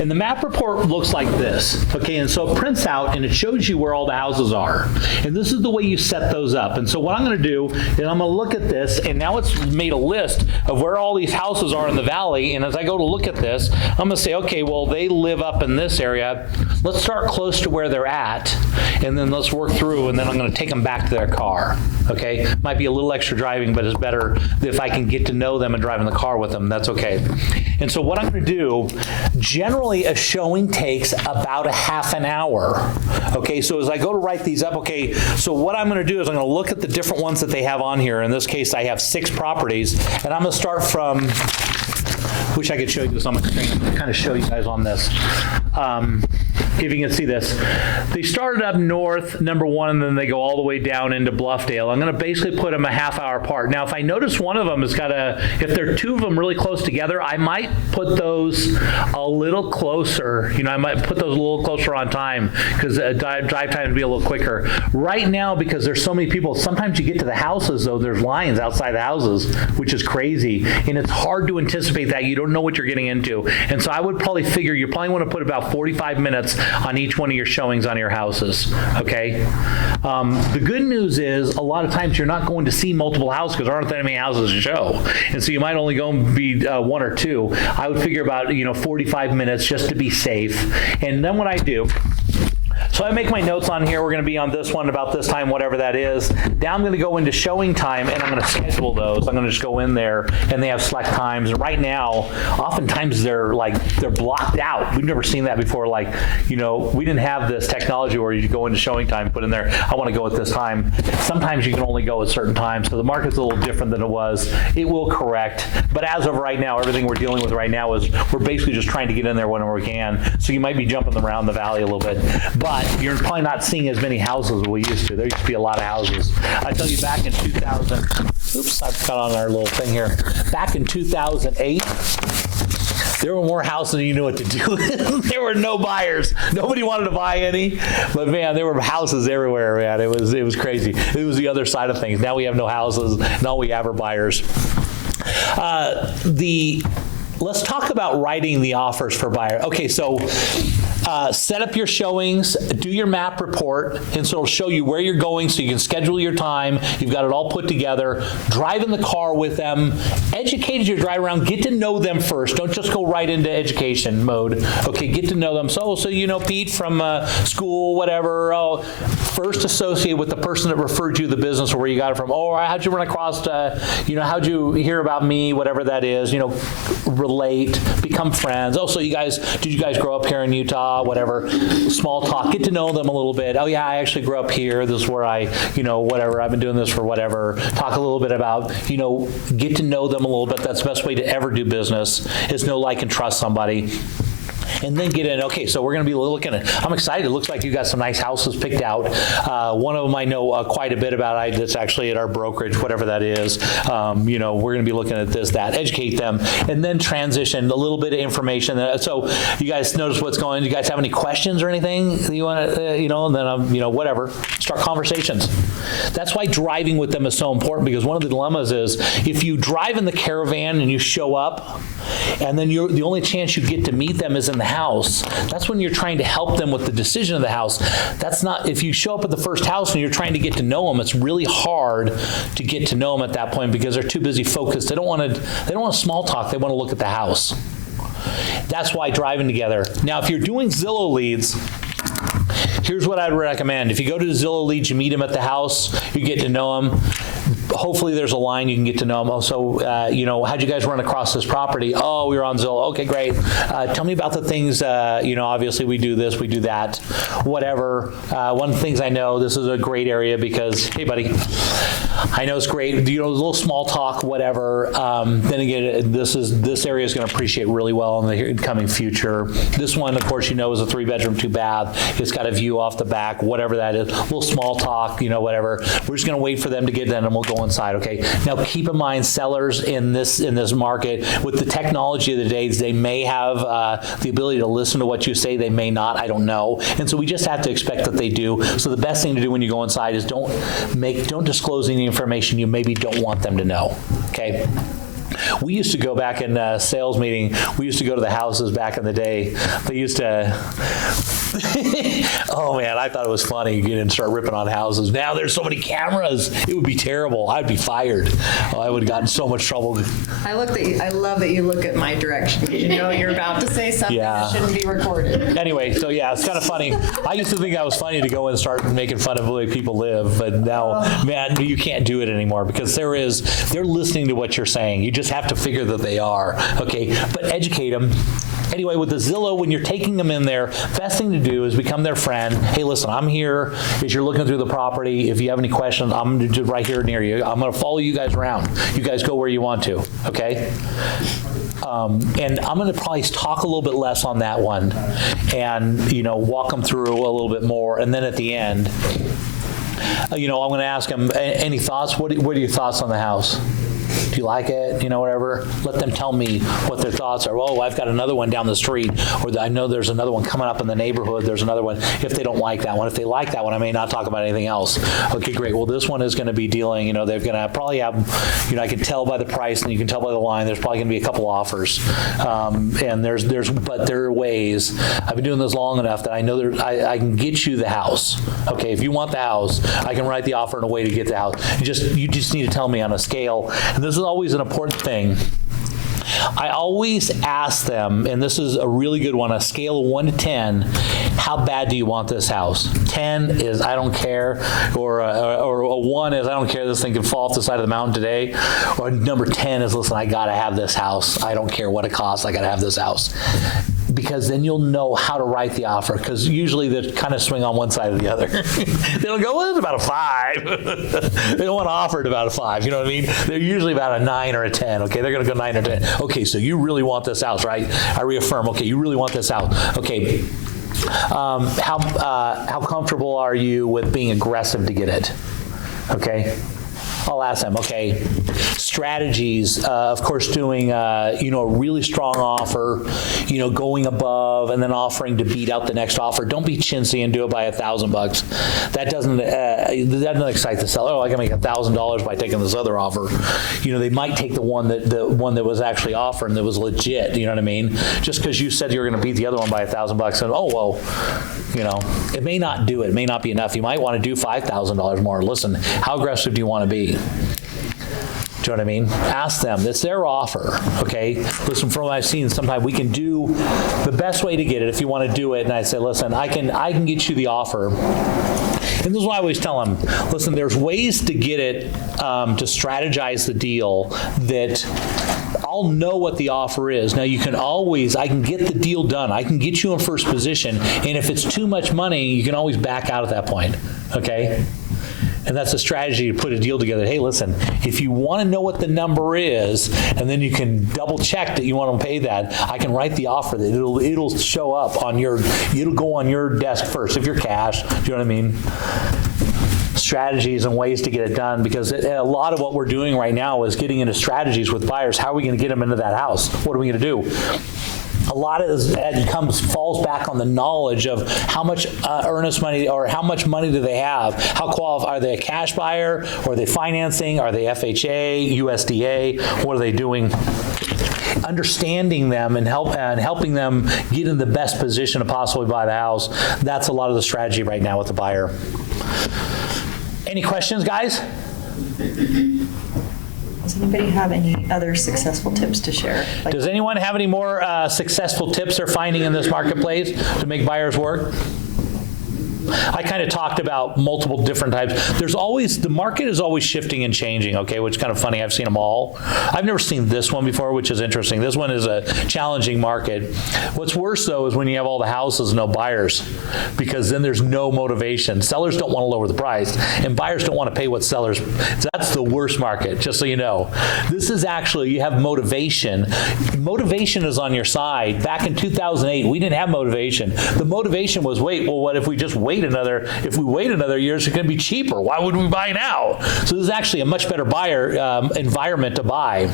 And the map report looks like this, okay? And so it prints out and it shows you where all the houses are. And this is the way you set those up. And so what I'm going to do is I'm going to look at this, and now it's made a list of where all these houses are in the valley. And as I go to look at this, I'm going to say, okay, well, they live up in this area. Let's start close to where they're at, and then let's work through, and then I'm going to take them back to their car, okay? Might be a little extra driving, but it's better if I can get to know them and drive in the car with them. That's okay. And so what I'm going to do, generally a showing takes about a half an hour. Okay, so as I go to write these up, okay, so what I'm going to do is I'm going to look at the different ones that they have on here. In this case, I have 6 properties, and I'm going to start from, wish I could show you this on my screen. I'm going to kind of show you guys on this. If you can see this. They started up north, number 1, and then they go all the way down into Bluffdale. I'm going to basically put them a half hour apart. Now, if I notice one of them has got if there are 2 of them really close together, I might put those a little closer. I might put those a little closer on time because drive time would be a little quicker. Right now, because there's so many people, sometimes you get to the houses, though, there's lines outside the houses, which is crazy. And it's hard to anticipate that. You don't know what you're getting into. And so I would probably figure you probably want to put about 45 minutes on each one of your showings on your houses, okay? The good news is a lot of times you're not going to see multiple houses because there aren't that many houses to show. And so you might only go and be 1 or 2. I would figure about 45 minutes just to be safe. And then what I do, so I make my notes on here. We're going to be on this one about this time, whatever that is. Now I'm going to go into showing time, and I'm going to schedule those. I'm going to just go in there, and they have select times. And right now, oftentimes they're blocked out. We've never seen that before. We didn't have this technology where you go into showing time, put in there, I want to go at this time. Sometimes you can only go at certain times, so the market's a little different than it was. It will correct, but as of right now, everything we're dealing with right now is we're basically just trying to get in there whenever we can. So you might be jumping around the valley a little bit, but you're probably not seeing as many houses as we used to. There used to be a lot of houses. I tell you, back in 2000, oops, I've got on our little thing here. Back in 2008, there were more houses than you knew what to do with. There were no buyers. Nobody wanted to buy any. But man, there were houses everywhere, man. It was crazy. It was the other side of things. Now we have no houses, and all we have are buyers. Let's talk about writing the offers for buyer. Okay, so Set up your showings, do your map report, and so it'll show you where you're going so you can schedule your time. You've got it all put together. Drive in the car with them. Educate as you drive around. Get to know them first. Don't just go right into education mode. Okay, get to know them. So you know Pete from school, whatever. Oh, first associate with the person that referred you the business or where you got it from. Oh, how'd you run across, how'd you hear about me, whatever that is, relate, become friends. Oh, so did you guys grow up here in Utah, whatever. Small talk, get to know them a little bit. Oh yeah, I actually grew up here. This is where I, whatever, I've been doing this for whatever. Talk a little bit about, get to know them a little bit. That's the best way to ever do business is know, like, and trust somebody. And then get in. Okay, so we're going to be looking at, I'm excited. It looks like you got some nice houses picked out. One of them I know quite a bit about. It's actually at our brokerage, whatever that is. We're going to be looking at this, that, educate them, and then transition a little bit of information. So you guys notice what's going on. Do you guys have any questions or anything that you want to, and then, whatever. Start conversations. That's why driving with them is so important, because one of the dilemmas is if you drive in the caravan and you show up, and then the only chance you get to meet them is in the house. That's when you're trying to help them with the decision of the house. That's not, if you show up at the first house and you're trying to get to know them, it's really hard to get to know them at that point because they're too busy focused. They don't want small talk. They want to look at the house. That's why driving together. Now, if you're doing Zillow leads, here's what I'd recommend. If you go to Zillow leads, you meet them at the house, you get to know them. Hopefully there's a line you can get to know them. Also, how'd you guys run across this property? Oh, we were on Zillow. Okay, great. Tell me about the things, obviously we do this, we do that, whatever. One of the things I know, this is a great area because, hey, buddy, I know it's great. A little small talk, whatever. Then again, this area is going to appreciate really well in the coming future. This one, of course, is a 3-bedroom, 2-bath. It's got a view off the back, whatever that is. A little small talk, whatever. We're just going to wait for them to get done and we'll go inside, okay? Now, keep in mind, sellers in this market, with the technology of the days, they may have the ability to listen to what you say. They may not. I don't know. And so we just have to expect that they do. So the best thing to do when you go inside is don't disclose any information you maybe don't want them to know, okay? We used to go back in a sales meeting, we used to go to the houses back in the day. They used to, oh man, I thought it was funny, get in and start ripping on houses. Now there's so many cameras, it would be terrible. I'd be fired. I would have gotten so much trouble. I love that you look at my direction because you know you're about to say something that shouldn't be recorded. Anyway, so yeah, it's kind of funny. I used to think that was funny to go and start making fun of the way people live, but now, man, you can't do it anymore because they're listening to what you're saying. You just have to figure that they are, okay? But educate them. Anyway, with the Zillow, when you're taking them in there, best thing to do is become their friend. Hey, listen, I'm here as you're looking through the property. If you have any questions, I'm right here near you. I'm going to follow you guys around. You guys go where you want to, okay? And I'm going to probably talk a little bit less on that one and, walk them through a little bit more. And then at the end, I'm going to ask them, any thoughts? What are your thoughts on the house? Do you like it? Whatever. Let them tell me what their thoughts are. Oh, I've got another one down the street, or I know there's another one coming up in the neighborhood. There's another one. If they don't like that one, if they like that one, I may not talk about anything else. Okay, great. Well, this one is going to be dealing, they're going to probably have, I can tell by the price and you can tell by the line, there's probably going to be a couple offers. And but there are ways. I've been doing this long enough that I know I can get you the house. Okay, if you want the house, I can write the offer in a way to get the house. You just need to tell me on a scale. And this is always an important thing. I always ask them, and this is a really good one, a scale of 1 to 10, how bad do you want this house? 10 is I don't care, or a 1 is I don't care, this thing can fall off the side of the mountain today, or number 10 is, listen, I gotta have this house. I don't care what it costs, I gotta have this house. Because then you'll know how to write the offer, because usually they kind of swing on one side or the other. They don't go, well, it's about a 5. They don't want to offer it about a 5, you know what I mean? They're usually about a 9 or a 10, okay? They're going to go 9 or 10. Okay, so you really want this house, right? I reaffirm, okay, you really want this house. Okay, how comfortable are you with being aggressive to get it? Okay? I'll ask them, okay, strategies, of course, doing, a really strong offer, going above and then offering to beat out the next offer. Don't be chintzy and do it by $1,000. That doesn't excite the seller. Oh, I can make $1,000 by taking this other offer. They might take the one that was actually offered and that was legit. You know what I mean? Just because you said you were going to beat the other one by $1,000, and oh well, it may not do it. It may not be enough. You might want to do $5,000 more. Listen, how aggressive do you want to be? Do you know what I mean? Ask them. It's their offer, okay? Listen, from what I've seen, sometimes we can do the best way to get it if you want to do it. And I say, listen, I can get you the offer. And this is what I always tell them. Listen, there's ways to get it, to strategize the deal that I'll know what the offer is. Now, I can get the deal done. I can get you in first position. And if it's too much money, you can always back out at that point, okay? And that's a strategy to put a deal together. Hey, listen, if you want to know what the number is, and then you can double check that you want to pay that, I can write the offer that it'll show up it'll go on your desk first if you're cash. Do you know what I mean? Strategies and ways to get it done, because a lot of what we're doing right now is getting into strategies with buyers. How are we going to get them into that house? What are we going to do? A lot of this falls back on the knowledge of how much earnest money or how much money do they have. How qualified are they? A cash buyer? Or are they financing? Are they FHA, USDA? What are they doing? Understanding them and helping them get in the best position to possibly buy the house. That's a lot of the strategy right now with the buyer. Any questions, guys? Does anybody have any other successful tips to share? Does anyone have any more successful tips they're finding in this marketplace to make buyers work? I kind of talked about multiple different types. The market is always shifting and changing, okay, which is kind of funny. I've seen them all. I've never seen this one before, which is interesting. This one is a challenging market. What's worse, though, is when you have all the houses and no buyers, because then there's no motivation. Sellers don't want to lower the price, and buyers don't want to pay what sellers. That's the worst market, just so you know. This is actually, you have motivation. Motivation is on your side. Back in 2008, we didn't have motivation. The motivation was, what if we just wait another year, it's going to be cheaper. Why would we buy now? So this is actually a much better buyer environment to buy.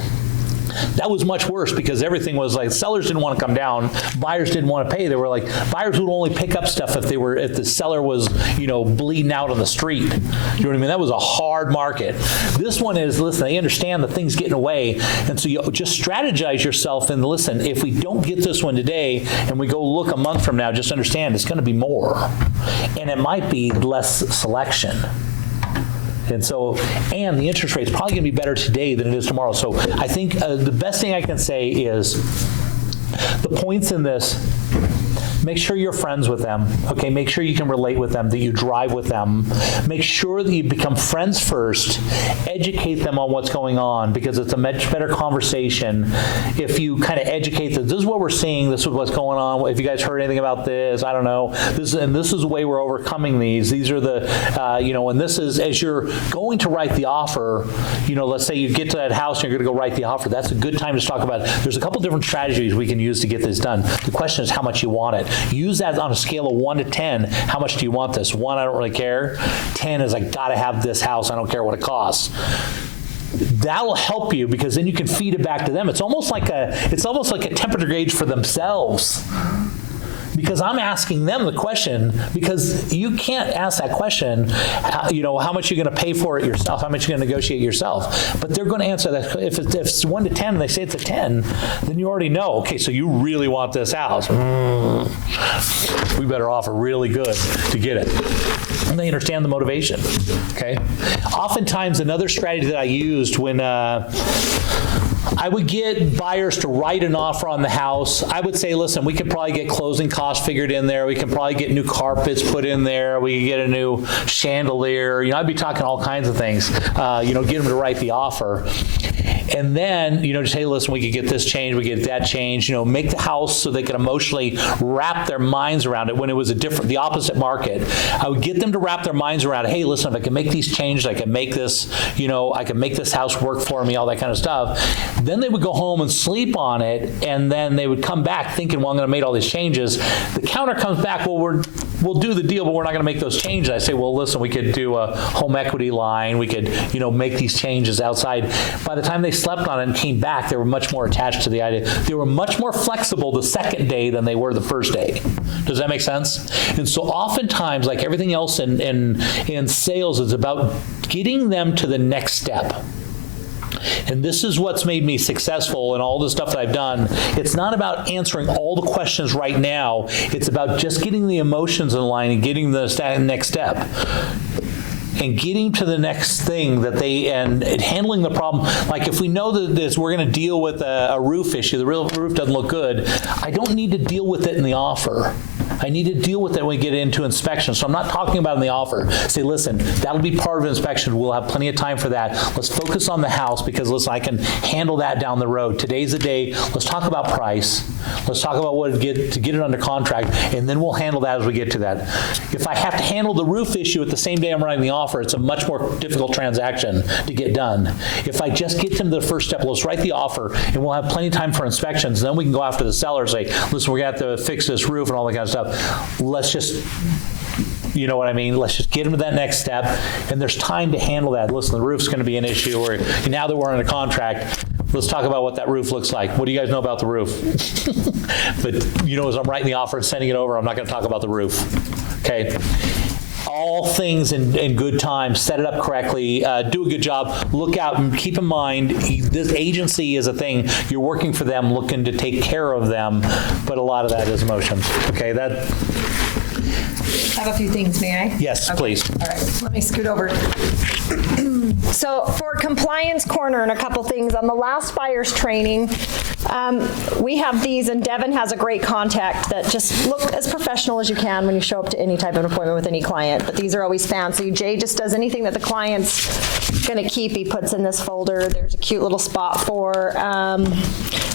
That was much worse because everything was like, sellers didn't want to come down, buyers didn't want to pay. They were like, buyers would only pick up stuff if the seller was, bleeding out on the street. You know what I mean? That was a hard market. This one is, listen, they understand that things getting away, and so you just strategize yourself and listen, if we don't get this one today and we go look a month from now, just understand it's going to be more. And it might be less selection. And the interest rate is probably going to be better today than it is tomorrow. So I think the best thing I can say is the points in this, make sure you're friends with them, okay? Make sure you can relate with them, that you drive with them. Make sure that you become friends first. Educate them on what's going on, because it's a much better conversation if you kind of educate them. This is what we're seeing. This is what's going on. If you guys heard anything about this, I don't know. This is the way we're overcoming these. These are the, and this is, as you're going to write the offer, let's say you get to that house and you're going to go write the offer. That's a good time to talk about it. There's a couple different strategies we can use to get this done. The question is how much you want it. Use that on a scale of 1 to 10. How much do you want this? 1, I don't really care. 10 is I got to have this house. I don't care what it costs. That'll help you, because then you can feed it back to them. It's almost like a temperature gauge for themselves. Because I'm asking them the question, because you can't ask that question, how much you're going to pay for it yourself, how much you're going to negotiate yourself. But they're going to answer that. If it's 1 to 10 and they say it's a 10, then you already know, okay, so you really want this house. We better offer really good to get it. And they understand the motivation, okay? Oftentimes, another strategy that I used when I would get buyers to write an offer on the house. I would say, listen, we could probably get closing costs figured in there. We can probably get new carpets put in there. We could get a new chandelier. I'd be talking all kinds of things, get them to write the offer. And then, just, hey, listen, we could get this changed, we get that changed, make the house so they could emotionally wrap their minds around it when it was the opposite market. I would get them to wrap their minds around it. Hey, listen, if I can make these changes, I can make this, I can make this house work for me, all that kind of stuff. Then they would go home and sleep on it, and then they would come back thinking, well, I'm going to make all these changes. The counter comes back, well, we'll do the deal, but we're not going to make those changes. I say, well, listen, we could do a home equity line. We could, make these changes outside. By the time they slept on it and came back, they were much more attached to the idea. They were much more flexible the second day than they were the first day. Does that make sense? And so oftentimes, like everything else in sales, it's about getting them to the next step. And this is what's made me successful in all the stuff that I've done. It's not about answering all the questions right now. It's about just getting the emotions in line and getting the next step. And getting to the next thing and handling the problem. Like if we know that we're going to deal with a roof issue, the roof doesn't look good, I don't need to deal with it in the offer. I need to deal with it when we get into inspection. So I'm not talking about in the offer. Say, listen, that'll be part of inspection. We'll have plenty of time for that. Let's focus on the house because, listen, I can handle that down the road. Today's the day. Let's talk about price. Let's talk about what to get it under contract, and then we'll handle that as we get to that. If I have to handle the roof issue at the same day I'm writing the offer, it's a much more difficult transaction to get done. If I just get them to the first step, let's write the offer, and we'll have plenty of time for inspections. Then we can go after the seller and say, listen, we're going to have to fix this roof and all that kind of stuff. Let's just, you know what I mean? Let's just get them to that next step, and there's time to handle that. Listen, the roof's going to be an issue, or now that we're under contract, let's talk about what that roof looks like. What do you guys know about the roof? But, as I'm writing the offer and sending it over, I'm not going to talk about the roof, okay? All things in good time, set it up correctly, do a good job, look out, and keep in mind, this agency is a thing. You're working for them, looking to take care of them, but a lot of that is emotions, okay? I have a few things, may I? Yes, Okay. please. All right, let me scoot over. So for Compliance Corner and a couple things, on the last buyer's training, we have these, and Devin has a great contact that just look as professional as you can when you show up to any type of appointment with any client, but these are always fancy. Jay just does anything that the client's going to keep, he puts in this folder. There's a cute little spot for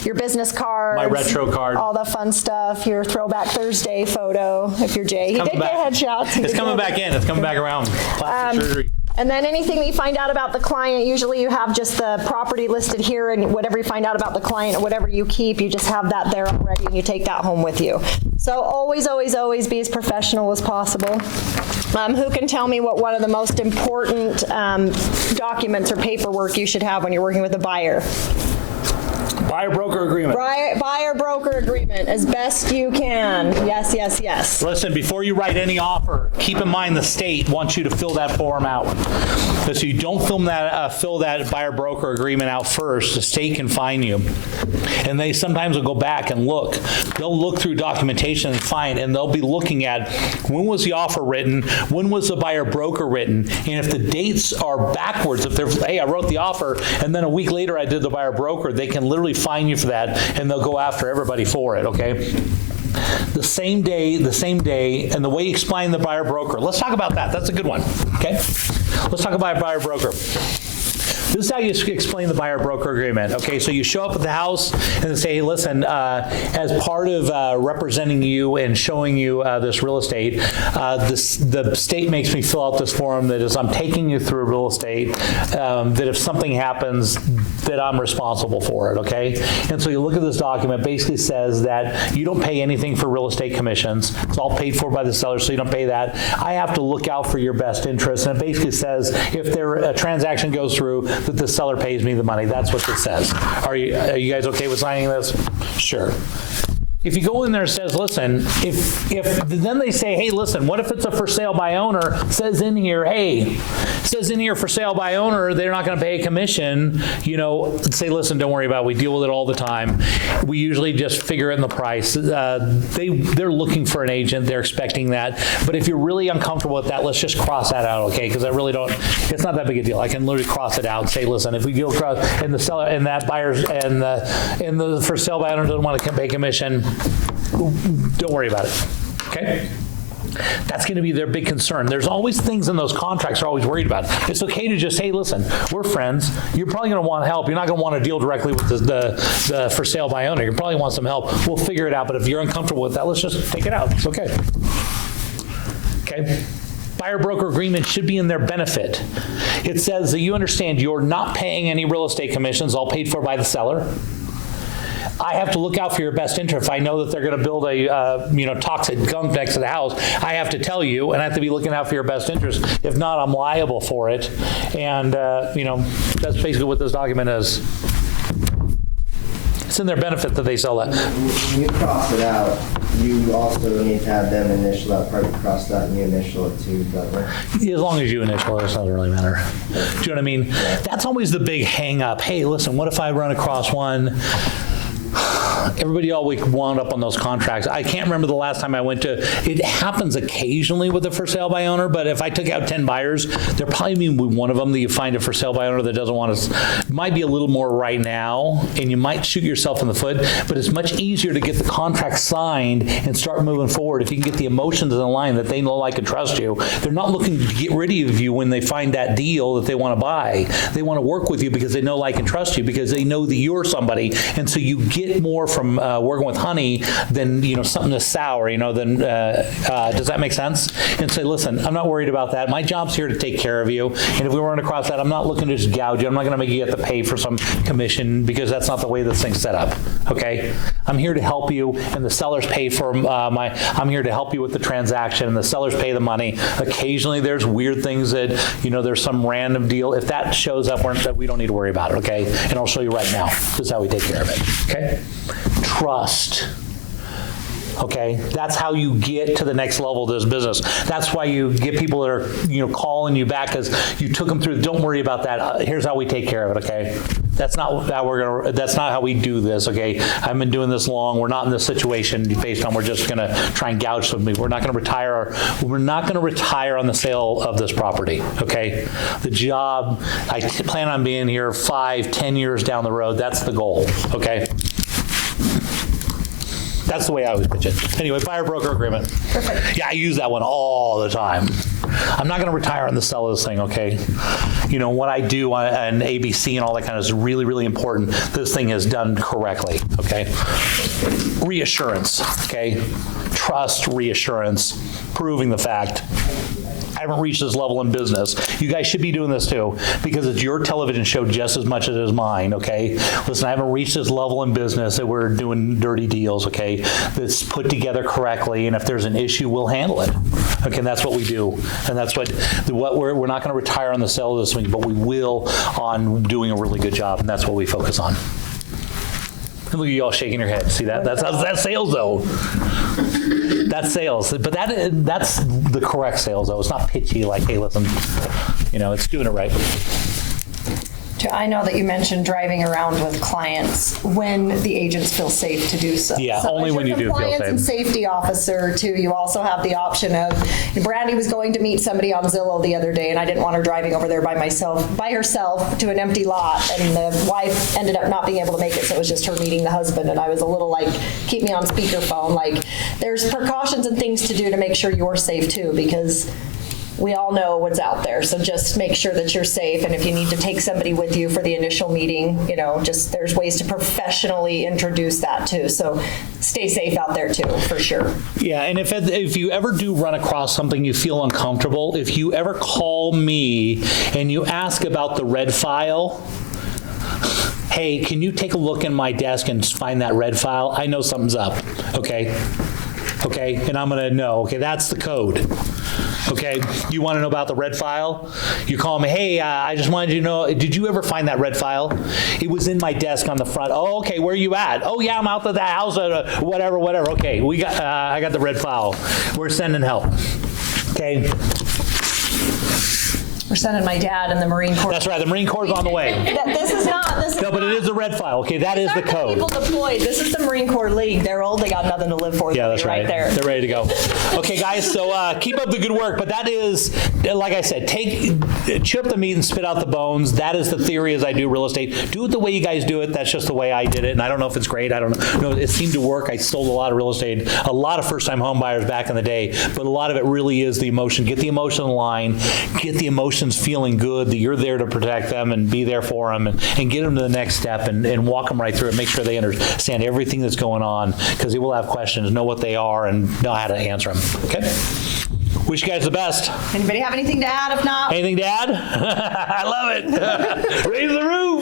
your business cards. My retro card. All the fun stuff, your Throwback Thursday photo, if you're Jay. He did get headshots. It's coming back in. It's coming back around. Plastic surgery. And then anything that you find out about the client, usually you have just the property listed here, and whatever you find out about the client and whatever you keep, you just have that there already and you take that home with you. So always, always, always be as professional as possible. Who can tell me what one of the most important documents or paperwork you should have when you're working with a buyer? Buyer-broker agreement. Buyer-broker agreement, as best you can. Yes, yes, yes. Listen, before you write any offer, keep in mind the state wants you to fill that form out. So you don't fill that buyer-broker agreement out first, the state can fine you. And they sometimes will go back and look. They'll look through documentation and find, and they'll be looking at when was the offer written, when was the buyer-broker written, and if the dates are backwards, if they're, hey, I wrote the offer, and then a week later I did the buyer-broker, they can literally fine you for that, and they'll go after everybody for it, okay? The same day, and the way you explain the buyer-broker. Let's talk about that. That's a good one, okay? Let's talk about buyer-broker. This is how you explain the buyer-broker agreement. Okay, so you show up at the house and say, hey, listen, as part of representing you and showing you this real estate, the state makes me fill out this form that is I'm taking you through real estate, that if something happens, that I'm responsible for it, okay? And so you look at this document, basically says that you don't pay anything for real estate commissions. It's all paid for by the seller, so you don't pay that. I have to look out for your best interest, and it basically says if a transaction goes through, that the seller pays me the money. That's what it says. Are you guys okay with signing this? Sure. If you go in there and says, listen, if then they say, hey, listen, what if it's a for sale by owner? Says in here, for sale by owner, they're not going to pay a commission. Say, listen, don't worry about it. We deal with it all the time. We usually just figure it in the price. They're looking for an agent. They're expecting that. But if you're really uncomfortable with that, let's just cross that out, okay? Because it's not that big a deal. I can literally cross it out and say, listen, if we go across and the seller and that buyer's and the for sale by owner doesn't want to pay commission, don't worry about it, okay? That's going to be their big concern. There's always things in those contracts they're always worried about. It's okay to just, hey, listen, we're friends. You're probably going to want help. You're not going to want to deal directly with the for sale by owner. You probably want some help. We'll figure it out. But if you're uncomfortable with that, let's just take it out. It's okay. Okay? Buyer-broker agreement should be in their benefit. It says that you understand you're not paying any real estate commissions, all paid for by the seller. I have to look out for your best interest. If I know that they're going to build a toxic gunk next to the house, I have to tell you, and I have to be looking out for your best interest. If not, I'm liable for it. And that's basically what this document is. It's in their benefit that they sell that. When you cross it out, you also need to have them initial that part crossed out and you initial it too, don't you? As long as you initial it, it doesn't really matter. Do you know what I mean? That's always the big hang up. Hey, listen, what if I run across one? Everybody always wound up on those contracts. I can't remember the last time I went to, it happens occasionally with a for sale by owner, but if I took out 10 buyers, there probably be one of them that you find a for sale by owner that doesn't want to, might be a little more right now, and you might shoot yourself in the foot, but it's much easier to get the contract signed and start moving forward if you can get the emotions in line that they know, like, and trust you. They're not looking to get rid of you when they find that deal that they want to buy. They want to work with you because they know, like, and trust you, because they know that you're somebody, and so you get more from working with honey than something that's sour. Then does that make sense? And say, listen, I'm not worried about that. My job's here to take care of you. And if we run across that, I'm not looking to just gouge you. I'm not going to make you have to pay for some commission because that's not the way this thing's set up. Okay, I'm here to help you, and the sellers pay for I'm here to help you with the transaction, and the sellers pay the money. Occasionally, there's weird things that there's some random deal. If that shows up, we don't need to worry about it. Okay, and I'll show you right now. This is how we take care of it. Okay. Trust. Okay, that's how you get to the next level of this business. That's why you get people that are calling you back because you took them through. Don't worry about that. Here's how we take care of it. Okay, that's not how that's not how we do this. Okay, I've been doing this long. We're not in this situation based on we're just going to try and gouge somebody. We're not going to retire. We're not going to retire on the sale of this property. Okay, the job I plan on being here 5-10 years down the road. That's the goal. Okay. That's the way I always pitch it. Anyway, buyer-broker agreement. Perfect. Yeah, I use that one all the time. I'm not going to retire on the sell of this thing, okay? What I do on ABC and all that kind of is really, really important. This thing is done correctly, okay? Reassurance, okay? Trust, reassurance, proving the fact. I haven't reached this level in business. You guys should be doing this too, because it's your television show just as much as it is mine, okay? Listen, I haven't reached this level in business that we're doing dirty deals, okay? That's put together correctly, and if there's an issue, we'll handle it. Okay, and that's what we do. And that's what we're not going to retire on the sale of this thing, but we will on doing a really good job, and that's what we focus on. And look at you all shaking your head. See that? That's sales, though. That's sales. But that's the correct sales, though. It's not pitchy like, hey, listen, it's doing it right. I know that you mentioned driving around with clients when the agents feel safe to do so. Yeah, so only when you do feel safe. Compliance and safety officer, too, you also have the option of, Brandy was going to meet somebody on Zillow the other day, and I didn't want her driving over there by herself to an empty lot, and the wife ended up not being able to make it, so it was just her meeting the husband, and I was a little like, keep me on speakerphone. Like, there's precautions and things to do to make sure you're safe, too, because we all know what's out there, so just make sure that you're safe. And if you need to take somebody with you for the initial meeting, there's ways to professionally introduce that too. So stay safe out there too, for sure. Yeah, and if you ever do run across something you feel uncomfortable, if you ever call me and you ask about the red file, hey, can you take a look in my desk and find that red file? I know something's up, okay? Okay, and I'm gonna know, okay, that's the code. Okay, you want to know about the red file? You call me, hey, I just wanted you to know, did you ever find that red file? It was in my desk on the front. Oh, okay, where are you at? Oh, yeah, I'm out of the house, whatever. Okay, I got the red file. We're sending help. Okay. We're sending my dad in the Marine Corps. That's right, the Marine Corps is on the way. No, but it is the red file. Okay, that is the code. People deployed. This is the Marine Corps League. They're old. They got nothing to live for. Yeah, that's right. There. They're ready to go. Okay, guys, so keep up the good work. But that is, like I said, chip the meat and spit out the bones. That is the theory as I do real estate. Do it the way you guys do it. That's just the way I did it. And I don't know if it's great. I don't know. No, it seemed to work. I sold a lot of real estate, a lot of first-time home buyers back in the day. But a lot of it really is the emotion. Get the emotion in line. Get the emotions feeling good, that you're there to protect them and be there for them and get them to the next step and walk them right through it. Make sure they understand everything that's going on, because they will have questions, know what they are, and know how to answer them. Okay? Wish you guys the best. Anybody have anything to add? If not, anything to add? I love it. Raise the roof.